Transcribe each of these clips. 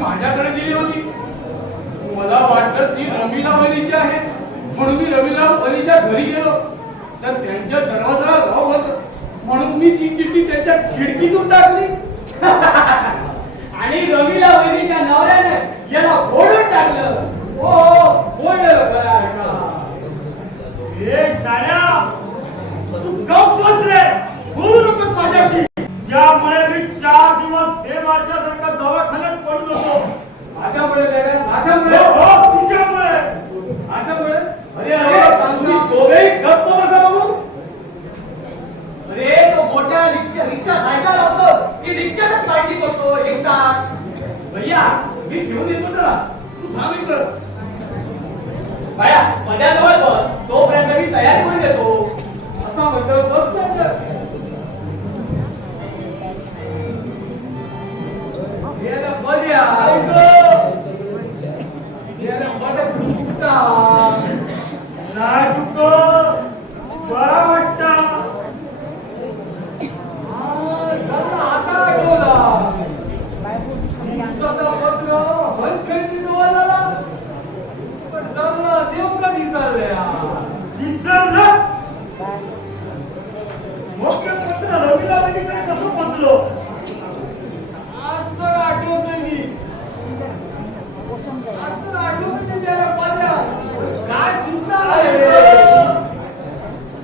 माझ्याकडे दिली होती. मला वाटलं ती रमीला वलीची आहे, म्हणून मी रमीला वलीच्या घरी गेलो तर त्यांच्या दरवाजाला लाव होत, म्हणून मी ती चिठ्ठी त्यांच्या खिडकीतून टाकली आणि रमीला वलीच्या नवऱ्याने याला ओढून टाकलं. ओ बोललं हे साड्या तू गप बस रे, बोलू नकोस माझ्याशी. ज्यामुळे मी 4 दिवस हे माझ्यासारखा दवाखान्यात पडलो होतो. माझ्यामुळे माझ्यामुळे तुझ्यामुळे माझ्यामुळे. अरे अरे तुम्ही दोघेही गप्प बसा बघू. अरे तो मोठ्या रिक्षा सायकल लावतो, ती रिक्षाच पार्टी करतो एकटा. भैया मी घेऊन येतो तुला, तू थांब इकडं. भैया माझ्याजवळ बस, तोपर्यंत मी तयारी करून देतो. असा म्हणतो बस नाही दुखतो, बरा वाटता. आता आठवला पण जमला देव का दिसायला विसरलं मुख्यमंत्री रवीला वलीकडे कसं पोचलो. आज तर आठवतोय मी, आज तर आठवतोय त्याला पाहिजे काय दिसणार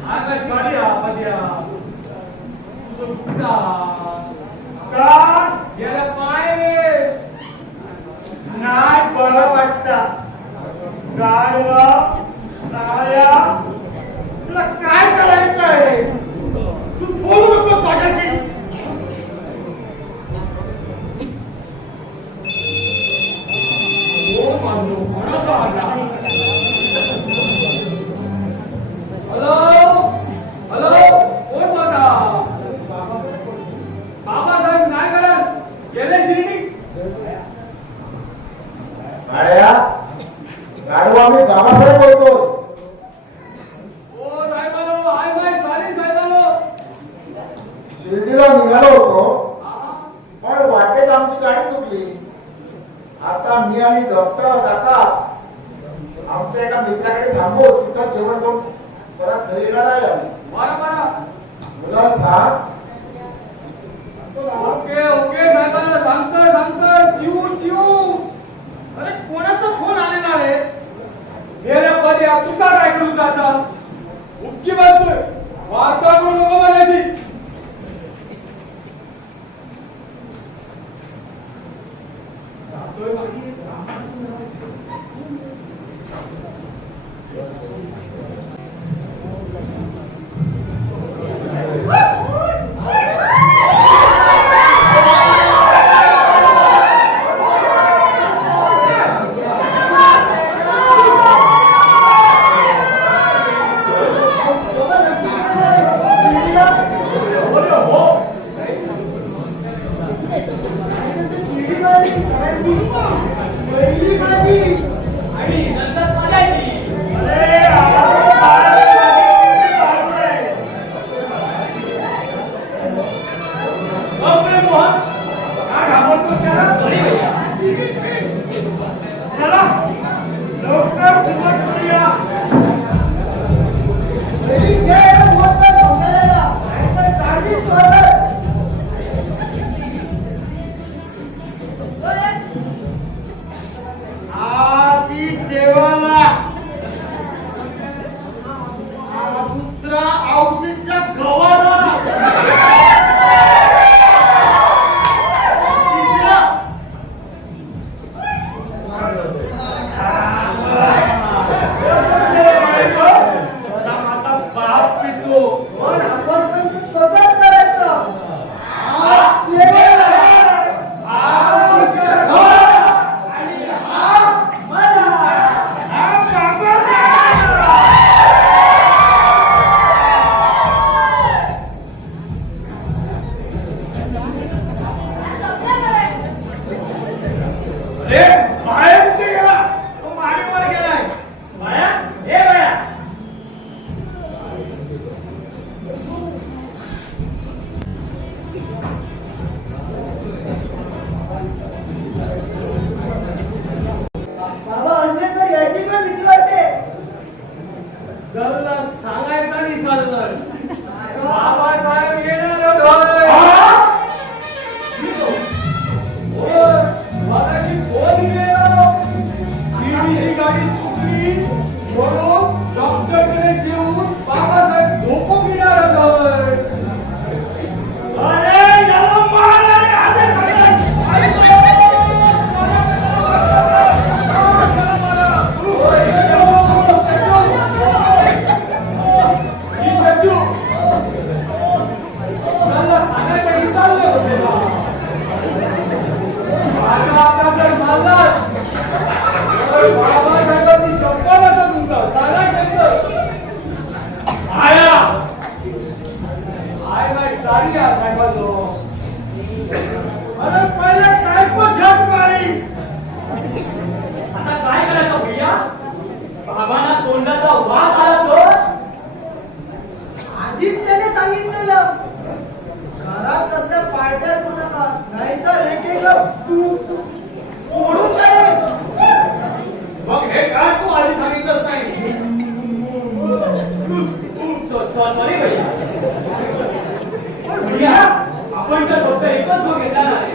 काय गाडी आवाज्या तुझं कुठला का गेला पाय रे. नाही बरा वाटता. गाडवा साड्या तुला काय करायचं आहे, तू बोलू नको माझ्याशी. हॅलो हॅलो कोण बोलता. बाबासाहेब नाही करत गेले शिर्डी. गाडवा मी बाबासाहेब बोलतो. ओ साहेब आणि डॉक्टर काका आमच्या एका मित्राकडे थांबव, तिथं जेवण करून परत घरी येणार आहे आम्ही. मुलाला सांग. ओके ओके साहेबांना सांगतो चिऊ. अरे कोणाचा फोन आलेला रे? मेरे पदी तुका काय करू जाता? उक्की बाजू वार्ता करू नको म्हणायची. जातोय मागे. आपण तर फक्त एकच भाग घेतला नाही.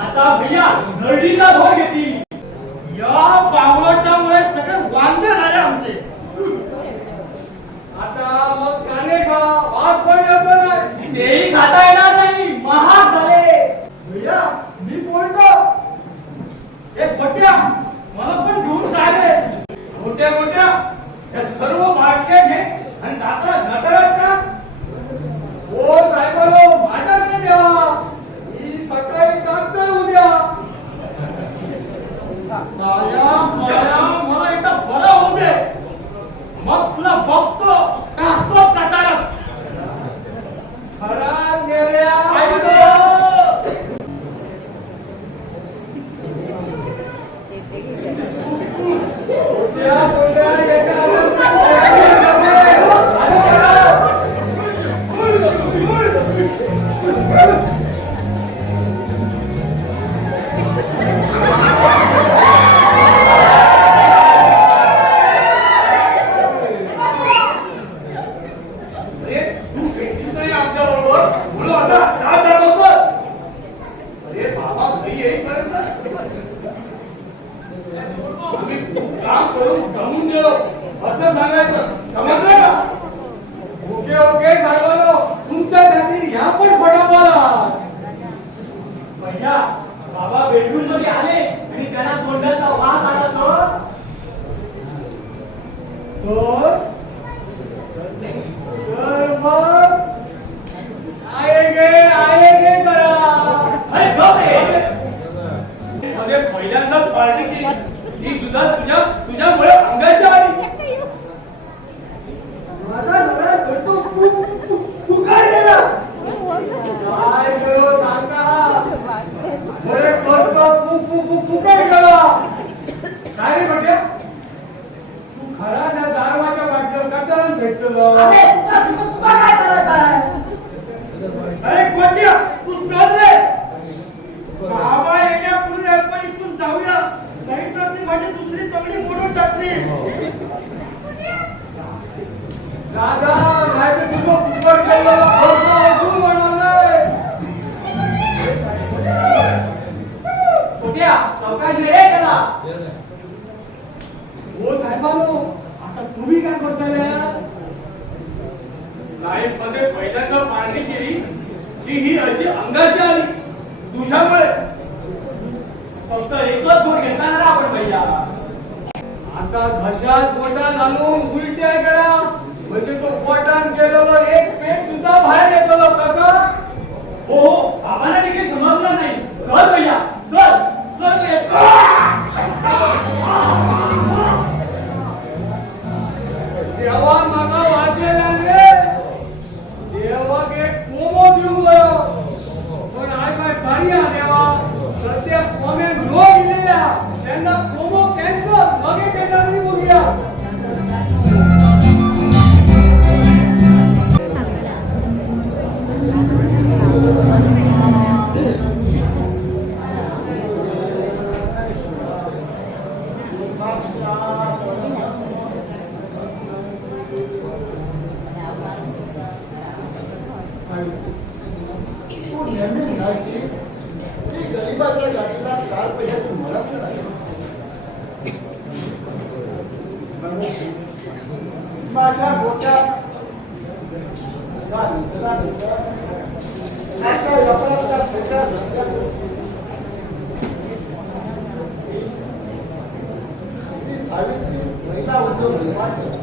आता भैया नरडीचा भाग घेतली. या बावळटामुळे सगळे वांदे झाले आमचे. आता मग काने खा, वास पण येत नाही. तेही खाता येणार नाही, महाग झाले. भैया मी बोलतो. एक बट्या मला पण घेऊन चालले. मोठ्या मोठ्या या सर्व बाटल्या घे आणि दाखला घटाळत का. ओ साहेबांनो, माझ्याकडे द्या. मी सकाळी टाकतोय उद्या. मला एकदा बरं होऊ दे, मग तुला बघतो टाकतो कटारात. खरा गेल्या Thank you. गमून गेलो असं सांगायचं, समजलं का? ओके ओके साहेबांनो, तुमच्या खातीर ह्या पण फटाफट. भैया बाबा बेडरूम मध्ये आले आणि त्यांना तोंडाचा वास आला तर मग आएगे करा. अरे गप रे. मध्ये पहिल्यांदा पार्टी केली ही सुद्धा तुझ्यामुळे अंगाची आली. माझा डोळा करतो पुकार गेला. काय करो सांगा. बरे करतो पुकार गेला. काय रे म्हटलं तू खरा त्या दारवाच्या वाटलं कचरा भेटलो. अरे कोट्या तू चल रे. बाबा येण्यापूर्वी आपण इथून जाऊया, नाही तर ती माझी दुसरी चांगली मोडून टाकली. दादा नाही तर तुझं पुष्कळ केलं अजून बनवलंय. कोट्या चौकाशी रे त्याला. हो साहेबांनो, आता तुम्ही काय करताय? लाईफ मध्ये पहिल्यांदा पार्टी केली की ही अशी अंगाची आली तुझ्यामुळे. फक्त एकच गोड घेताना आपण भैया. आता घशात पोटात घालून उलट्या करा म्हणजे तो पोटात गेलेलो एक पेट सुद्धा बाहेर येतो. कसं? हो बाबांना देखील समजलं नाही. चल भैया चल चल रे. देवा मागा वाचलेला रे. देवा एक कोमो देऊ पण आज काय सारी आ देवा प्रत्येक कोमे रोग दिलेल्या त्यांना कोमो कॅन्सर मागे केल्याने बघूया. गरीबाच्या गाडीला 4 पैशाची मदत नाही. माझ्या गोट्या सावित्री महिला उद्योग निर्माण केला.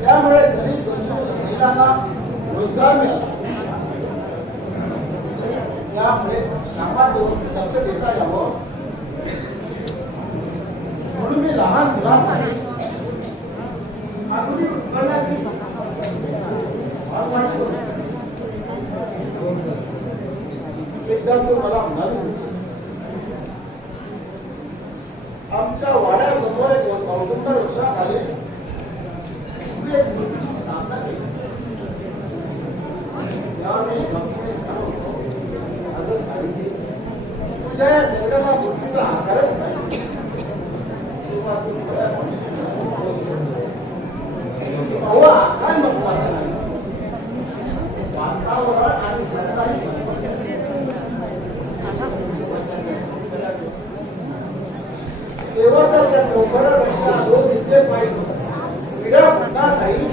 त्यामुळे गरीब महिलांना रोजगार मिळाला. त्यामुळे कामातून लक्ष देता यावं म्हणून मी लहान मुलांसाठी आधुनिक उपकरणाची एकदा तो मला म्हणाले, आमच्या वाड्यासमोर एक औदुंबर वृक्षाखाली एक मूर्तीची स्थापना केली. त्यावेळी तुझ्या या जगाला मूर्तीचा आकारच नाही. आकार महत्वाचा नाही, वातावरण आणि सरकारी देवाचा त्या चौघडा दोन दिसले पाहिजे. पिढ्या पुन्हा जाईल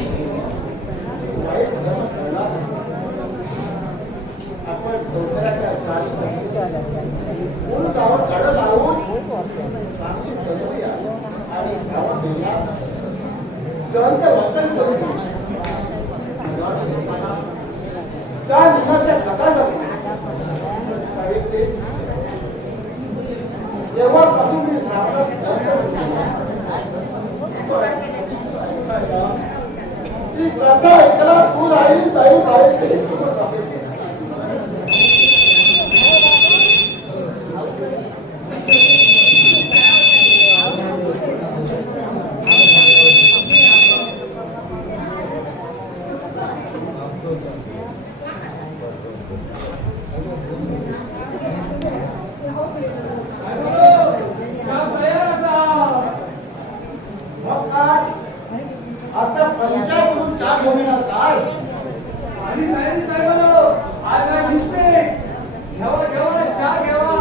वाईट धर्म करणार. आपण चौघड्याच्या मूळ गावात झाडं लावून साक्षी बनवूया आणि गावात गेल्यात ग्रंथ वाचन करून त्या दिनाच्या कथा सावित्री तेव्हापासून मी ती कथा ऐकला तू राहील जाईल सावित्री. आता पंचायतून 4 घेऊन काय आणि आज काय दिसते. घ्यावा घ्यावा चहा घ्यावा.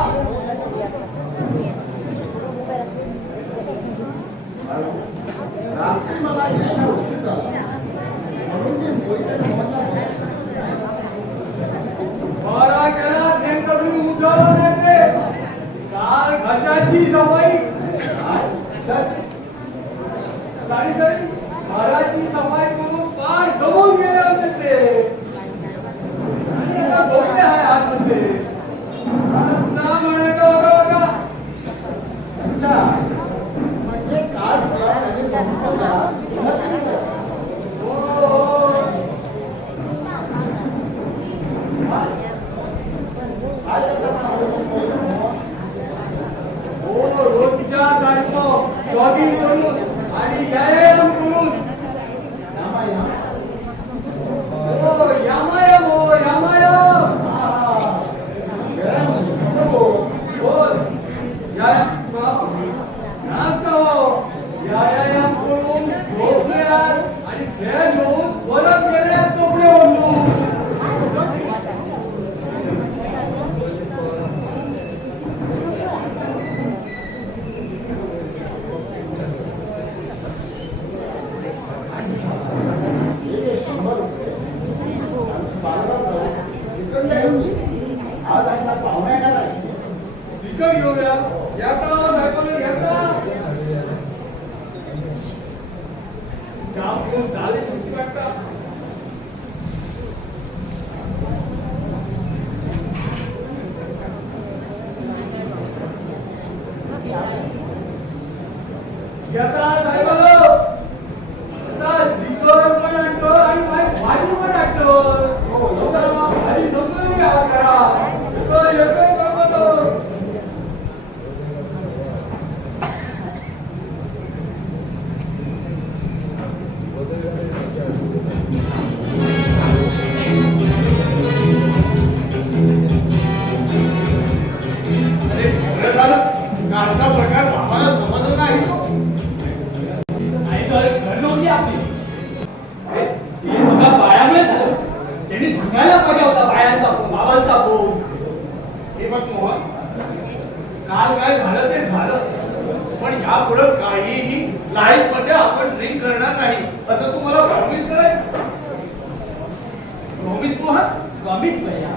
रात्री मला यायला उशीर झाला म्हणून मी मोहिते भवनला बरा केला ते तुम्ही उठवलं नाही ते. काल घशाची सफाई सारी तरी घराची सफाई करून पार गमवून गेले होते ते. आणि आता झोपले आहे आतमध्ये. असं म्हणायचं होतं बघा. अच्छा म्हणजे काल तुला त्याने संपवला तुला तरी काय? हो. आज एखादा आवडत नाही. हो, रोजच्या सारखं जॉगिंग करून आणि व्यायाम करून. रामायण. हो, यामायम हो, यामायम. हो, व्यायाम करून झोपल्यात आणि फ्रेश होऊन परत गेल्यात कपडे ओढून. आज आमचा पाहुणा येणार आहे. चिकन घेऊया. येता साहेबांना येता. जाम घेऊन झाले किती वाटता. येता साहेबांना. आता चिकन पण आणतो आणि भाजी पण आणतो. भाजी समजून घ्या करा. येतोय बाबा. अरे बरं झालं. कालचा प्रकार आम्हाला समजला नाही तो. नाही तर घर नव्हती आपली. अरे, हे सगळं बायामुळे झालं. त्यांनी सांगायला पाहिजे होता बायांचा फोन, बाबांचा फोन. हे बघ मोहन, काल काय झालं ते झालं. पण यापुढे काहीही लाईफ मध्ये आपण ड्रिंक करणार नाही असं तुम्हाला प्रॉमिस करायचं. प्रॉमिस मोहन. प्रॉमिस भैया.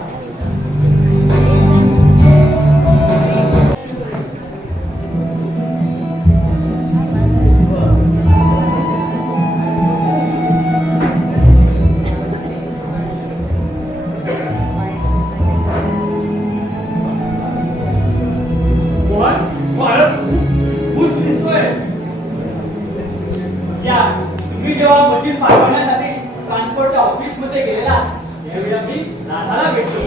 तुम्ही जेव्हा मशीन पाठवण्यासाठी ट्रान्सपोर्टच्या ऑफिस मध्ये गेलेला त्यावेळी मी राधाला भेटलो.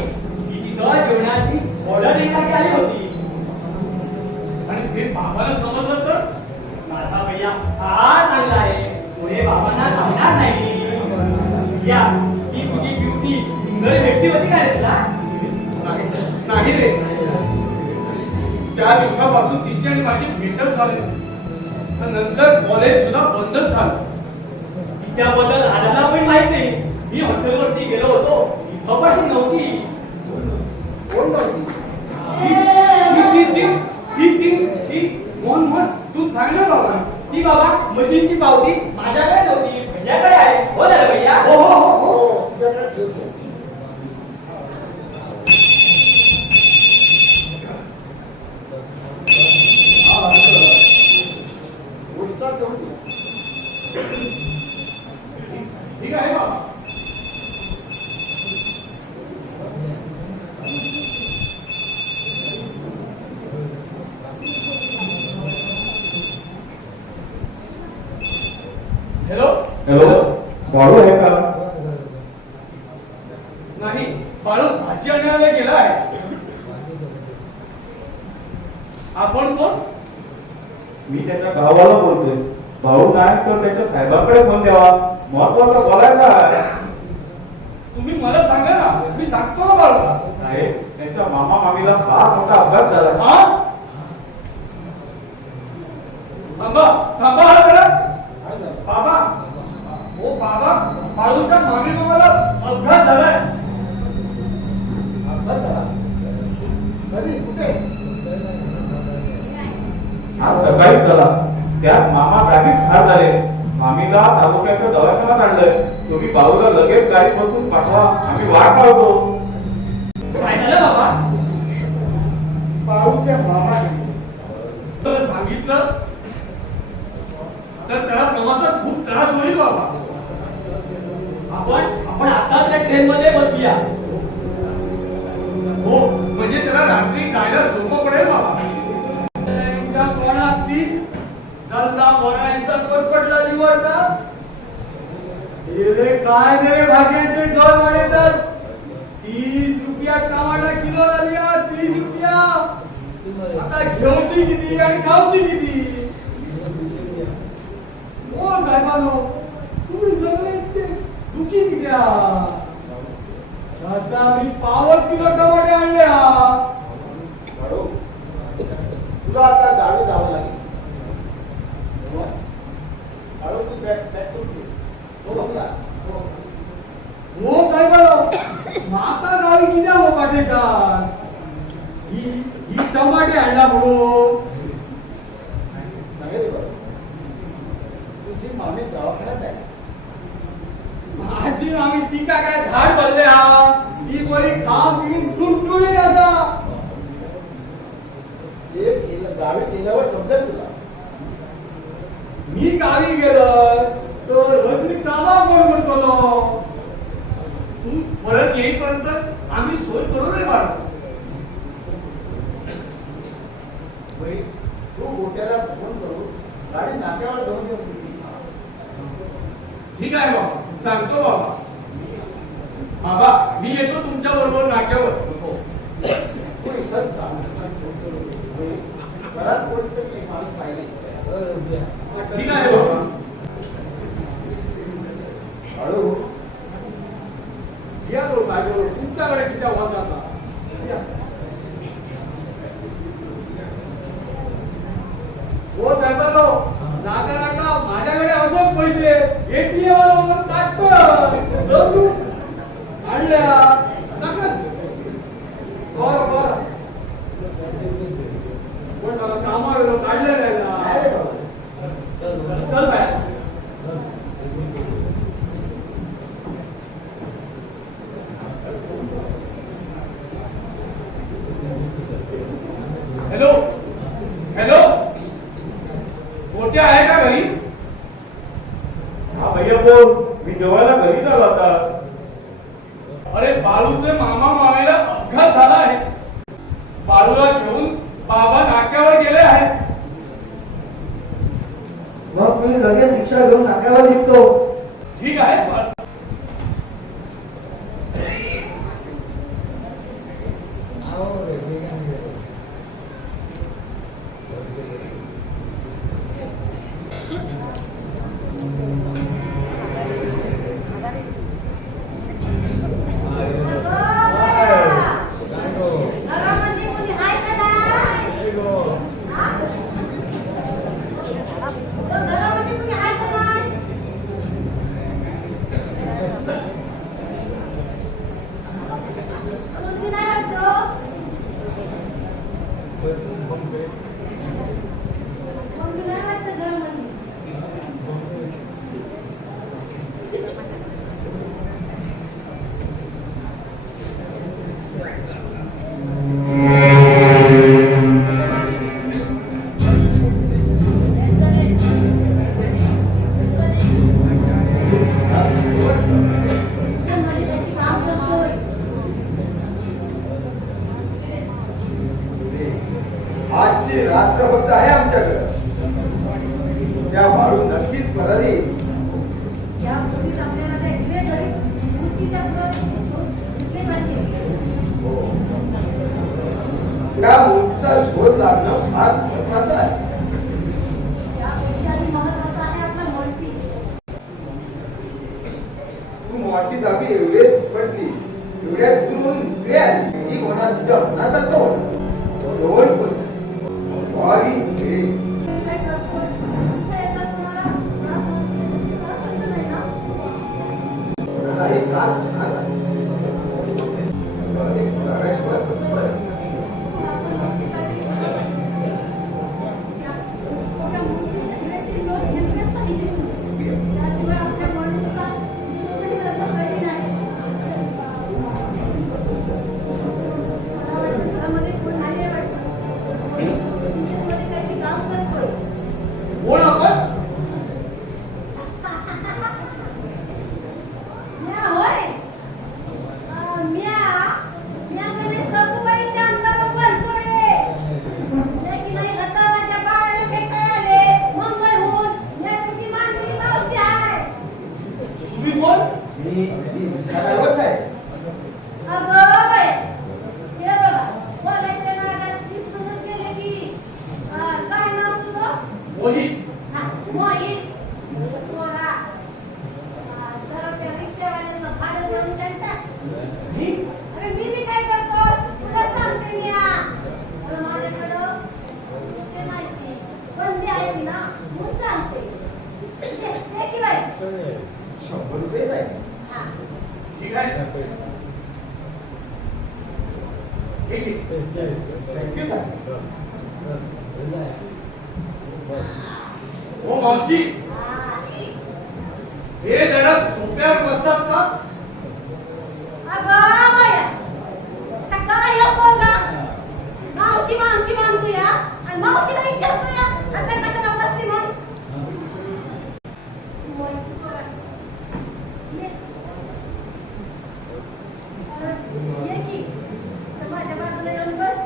की तिथं जेवणाची ऑर्डर देण्यासाठी आली होती. आणि ते बाबाला समजलं तर राधा भैया फार चांगला आहे. पुढे बाबांना सांगणार नाही. या ही तुझी ब्युटी सुंदर व्यक्ती होती काय रे तुला? नाही रे. त्या दिवसापासून तिची आणि माझी भेटच झाली. नंतर कॉलेज सुद्धा बंदच झालं. तिच्याबद्दल राधाला पण माहित नाही. मी हॉस्टेलवरती गेलो होतो. इथं पण ती नव्हती. कोण नव्हती? मोहन तू सांग ना बाबा. ती बाबा मशीनची पावती माझ्याकडे नव्हती, भैयाकडे आहे. हो ना रे भैया? हो हो हो हो तुझ्याकडे ठेवतो. ठीक आहे बाबा. हॅलो हॅलो, बाळू आहे का? नाही, बाळू भाजी आणायला गेला आहे. आपण कोण? मी त्याच्या गावाला बोलतोय. भाऊ नाही तर त्याच्या साहेबांकडे फोन द्यावा. महत्वाचं बोलायचं आहे. तुम्ही मला सांगा ना, मी सांगतो ना बाळूला. साहेब, त्यांच्या मामा मामीला फार मोठा अपघात झाला. हा? थांबा थांबा हा जरा. काय झालं? बाबा, ओ बाबा, बाळूच्या मामी मामाला अपघात झालाय. अपघात झाला? कधी? कुठे? आज सकाळीच झाला. त्यात मामा गाडीत ठार झाले. मामीला तालुक्याच्या दवाखान्यात आणलंय. तुम्ही बाळूला लगेच गाडीत बसून पाठवा, आम्ही वाट पाहतो. काय झालं बाबा? बाळूच्या मामाने तर सांगितलं तर त्याला प्रवासात खूप त्रास होईल बाबा. आपण आताच त्या ट्रेन मध्ये बसूया. हो, म्हणजे त्याला रात्री जायला सोपं पडेल बाबा. त्यांच्या कोणात ती चालता बोलायचा कोटपटला निवडता. हे काय रे भाग्याचे दोन म्हणे तर 30 रुपया टमाटा किलो झाली आज. 30 रुपया. आता घेऊची किती आणि खाऊची किती? हो साहेबांनो, तुम्ही सगळे इतके दुखी कित्या? असं आम्ही 5 किलो टमाटे आणले हा. बाळू, तुला आता गावी जावं लागेल. बाळू, तू बॅग तुटली. हो बघला. हो साहेबांनो, माता गावी कित्या हो पाटेकार? ही टमाटे आणला म्हणून. नाही रे बाळू, तुझी मामी दवाखान्यात आहे. माझी आम्ही ती काय झाड भरले हा. ती बरी खाम पिऊन टुणटुणी आता. गावी गेल्यावर समजेल तुला. मी गावी गेलो तर रजनी कामा कोण करतो? तू परत येईपर्यंत आम्ही सोय करू रे बाळा. तू गोट्याला फोन करून गाडी नाक्यावर जाऊन येऊ. ठीक आहे बाबा, सांगतो बाबा. बाबा, मी येतो तुमच्या बरोबर नाक्यावर. तू इथंच जा. घरात कोणीतरी एक माणूस पाहिजे. ठीक आहे बाबा. हळू. या तो साहेब, तुमच्याकडे किती वाजता? हो साहेबांनो, नाका नाका माझ्याकडे असोच पैसे एटीएम काढतो आणल्या. बरं पण मला कामावर काढले नाही ना. चल बाय. हॅलो हॅलो, मोठे आहे का घरी? हा भैया बोल, मी जेवायला घरी आलो आता. अरे बाळूचे मामा मामेला अपघात झाला आहे. बाळूला घेऊन बाबा नाक्यावर गेले आहेत. मग मी लगेच रिक्षा घेऊन नाक्यावर निघतो. ठीक आहे. आजची रात्र फक्त आहे आमच्याकडे. त्या बाळू नक्कीच परत येईल. त्या मूर्तीचा शोध लागणं फार महत्वाचं आहे. तू मोठी जागी एवढे पडली, एवढ्या दूर होऊन इकडे आली. ही होणार तुझ्या मनासारखं होणार. दोन बोल काही त्रास होणार नाही. मी विचारावरच आहे. अगं बाई, हे बघा, बोलायच्या नादात विसरूनच गेले की. काय नाव तुझं? मोहित. हा, मोहित. बोला. जरा त्या रिक्षावाल्याचं भाडं देऊन सांगता. मी अरे मी काय करतो? तुला सांगते मी या. अरे माझ्याकडं ते माहिती बंदी आहे ना, म्हणून सांगते. दे की बाई. 100 रुपयेच आहे. हा. ठीक आहे. ठीक आहे. Thank you sir. हो मावशी, हा. हे जरा सोप्यावर बसतात का? अगं बाया, आता काय हे बोलला? मावशी मावशी म्हणतोया आणि मावशीला विचारतोया आता कशाला बसली म्हणून? ये की, तर माझ्या बाजूला येऊन बस.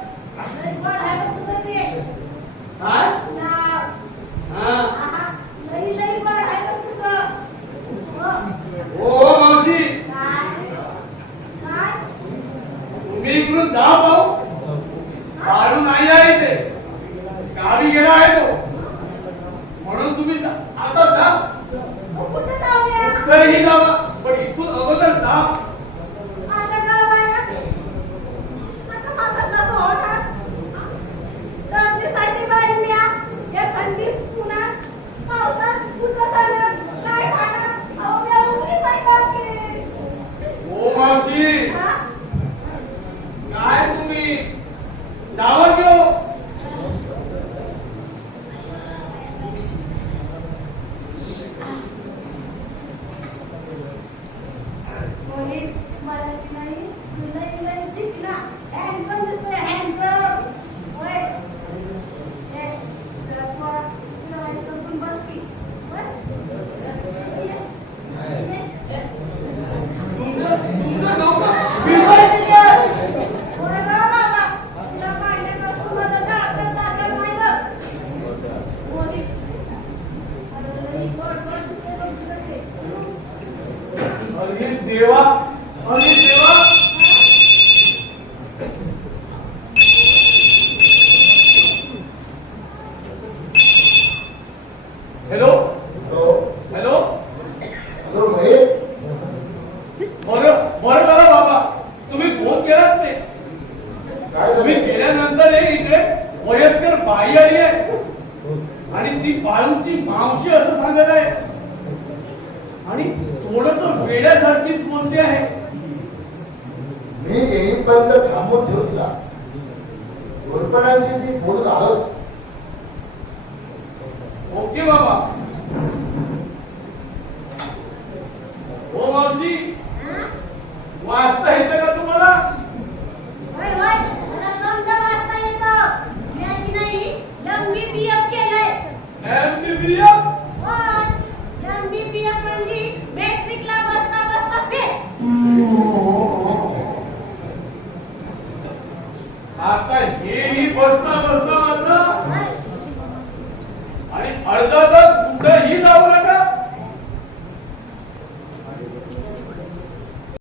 लय गोड आहे बघ तुझं ते. काय? नाव. हा. आहा, लय गोड आहे बघ तुझं. हो. हो मावशी, काय? काय? तुम्ही इकडून जा पाहू. काढू नाही आहे ते, गावी गेला आहे तो, म्हणून तुम्ही आता जा. कुठं जाऊया? तरीही जावा, पण इथून अगोदर जा. आता काय बाया? आता माझं कसं होणार? गमतीसाठी बाई मी या थंडीत, उन्हात, पावसात कुठं जाणार? काय खाणार? अहो, मी उघडी काय करते? हो मावशी, हा? काय तुम्ही जावं घेऊ. मोहित, मला ती नाही, तुला लय चिकना. Handsome दिसतोय, handsome. होय. ए, जरा तुला माझ्या समोरून बस की. बस. तुमचं नव्हतं बिलकुल. होय गं बाबा, तुला पाहिल्यापासून माझं डोक्यात जागेल नाही बघ. मोहित, अरे लय गोड गोड दिसतोय बघ तुला ते. अरे देवा, अरे देवा. Hello hello. Hello. Hello Mahesh. बरं बरं बरं बाबा, तुम्ही फोन केलाच नाही. काय तुम्ही झालं? गेल्यानंतर इकडे वयस्कर बाई आली आहे आणि ती बाळूची मावशी असं सांगत आहे आणि थोडस वेड्यासारखीच बोलते आहे. मी येईपर्यंत थांबून ठेव तिला. कोरपणाची मी बोलून आहोत. ओके बाबा. हो मावशी,